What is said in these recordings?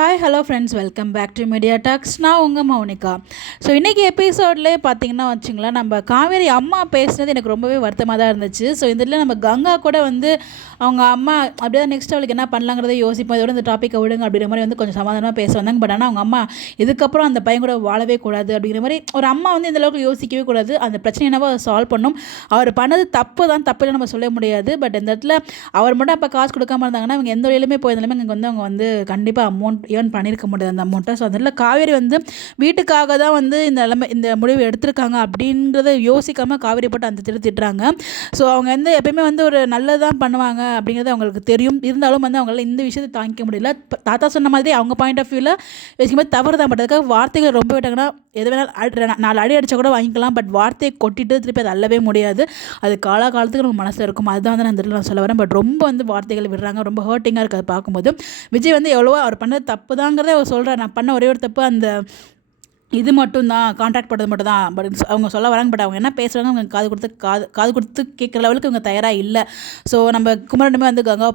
Hi hello friends, welcome back to Media Talks. நான் உங்கள் Mounika. So இன்றைக்கி எபிசோட்லேயே பார்த்தீங்கன்னா வச்சுங்களேன், நம்ம காவேரி அம்மா பேசுனது எனக்கு ரொம்பவே வருத்தமாக தான் இருந்துச்சு. ஸோ இதில் நம்ம கங்கா கூட வந்து அவங்க அம்மா அப்படியே நெக்ஸ்ட் அவளுக்கு என்ன பண்ணலாங்கிறத யோசிப்போம், இதோட இந்த டாப்பிக்கை விடுங்க அப்படிங்கிற மாதிரி வந்து கொஞ்சம் சமாதானமாக பேச வந்தாங்க. பட் ஆனால் அவங்க அம்மா இதுக்கப்புறம் அந்த பையன் கூட வாழவே கூடாது அப்படிங்கிற மாதிரி ஒரு அம்மா வந்து இந்தளவுக்கு யோசிக்கவே கூடாது. அந்த பிரச்சனை என்னவோ அதை சால்வ் பண்ணும். அவர் பண்ணது தப்பு தான், தப்புன்னு நம்ம சொல்ல முடியாது. பட் இந்த இடத்துல அவர் மட்டும் அப்போ காசு கொடுக்காம இருந்தாங்கன்னா அவங்க எந்த வழியிலுமே போயிருந்தாலுமே இங்கே வந்து அவங்க வந்து கண்டிப்பாக அமௌண்ட் ஏர்ன் பண்ணியிருக்க முடியாது அந்த அமௌண்ட்டை. ஸோ அதில் காவேரி வந்து வீட்டுக்காக தான் வந்து இந்த முடிவு எடுத்திருக்காங்க அப்படின்றத யோசிக்காமல் காவேரி போட்டு அந்த திட்டுறாங்க. ஸோ அவங்க வந்து எப்பயுமே வந்து ஒரு நல்லது தான் பண்ணுவாங்க அப்படிங்கிறது அவங்களுக்கு தெரியும். இருந்தாலும் வந்து அவங்களால இந்த விஷயத்தை தாங்கிக்க முடியல. தாத்தா சொன்ன மாதிரி அவங்க பாயிண்ட் ஆஃப் வியூவில் யோசிக்கும்போது தவறு தான். பட் அதுக்காக வார்த்தைகள் ரொம்ப விட்டாங்கன்னா எது வேணாலும் 4 அடி அடித்தா கூட வாங்கிக்கலாம். பட் வார்த்தையை கொட்டிட்டு திருப்பி அது அல்லவே முடியாது. அது காலகாலத்துக்கு நம்ம மனசில் இருக்கும். அதுதான் வந்து நான் சொல்ல வரேன். பட் ரொம்ப வந்து வார்த்தைகள் விடுறாங்க, ரொம்ப ஹர்ட்டிங்காக இருக்குது அதை பார்க்கும்போது. விஜய் வந்து எவ்வளவோ அவர் பண்ணது தப்பு தாங்கிறத அவர் சொல்கிறார். நான் பண்ண ஒரே ஒரு தப்பு அந்த இது மட்டும் தான், கான்ட்ராக்ட் போட்டது மட்டும் தான். பட் அவங்க சொல்ல வராங்க. பட் அவங்க என்ன பேசுகிறாங்க அவங்க காது கொடுத்து கேட்குற லெவலுக்கு இவங்க தயாராக இல்லை. ஸோ நம்ம குமரனுமே வந்து கங்காவை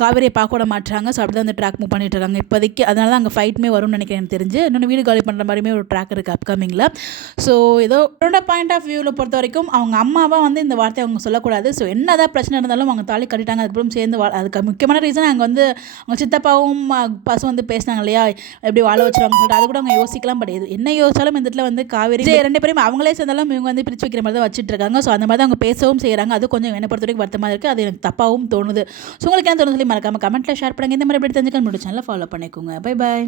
காவேரியை பார்க்க விட மாட்டாங்க. ஸோ அப்படி தான் அந்த ட்ராக் மூவ் பண்ணிட்டு இருக்காங்க இப்போதைக்கு. அதனால தான் அங்கே ஃபைட்டுமே வரும்னு நினைக்கிறேன் எனக்கு தெரிஞ்சு. இன்னொன்று வீடு காலி பண்ணுற மாதிரியுமே ஒரு ட்ராக் இருக்குது அப்கமிங்கில். ஸோ ஏதோ என்னோட பாயிண்ட் ஆஃப் வியூவில் பொறுத்த வரைக்கும் அவங்க அம்மாவாக வந்து இந்த வார்த்தையை அவங்க சொல்லக்கூடாது. ஸோ என்ன தான் பிரச்சனை இருந்தாலும் அவங்க தாலி கட்டிட்டாங்க. அதுக்கப்புறம் சேர்ந்து அதுக்கு முக்கியமான ரீசன் அங்கே வந்து அவங்க சித்தப்பாவும் பசு வந்து பேசினாங்க இல்லையா, எப்படி வாழ வச்சுருவாங்க சொல்லிட்டு. அது கூட அவங்க யோசிக்கலாம். பட் என்ன யோசிச்சாலும் இந்த இடத்துல வந்து காவேரி 2 பேரும் அவங்களே சேர்ந்தாலும் இவங்க வந்து பிரித்து வைக்கிற மாதிரி தான் வச்சுட்டு இருக்காங்க. ஸோ அந்த மாதிரி அவங்க பேசவும் செய்கிறாங்க. அது கொஞ்சம் என்னை பொறுத்த வரைக்கும் வருத்தமாக இருக்குது. அது எனக்கு தப்பாகவும் தோணுது. ஸோ உங்களுக்கு என்ன தோணுது சொல்லி மறக்காம கமெண்ட்டில் ஷேர் பண்ணுங்கள். இந்த மாதிரி எப்படி தெரிஞ்சுக்க முடியும் சேனலை ஃபாலோ பண்ணிக்கோங்க. Bye bye.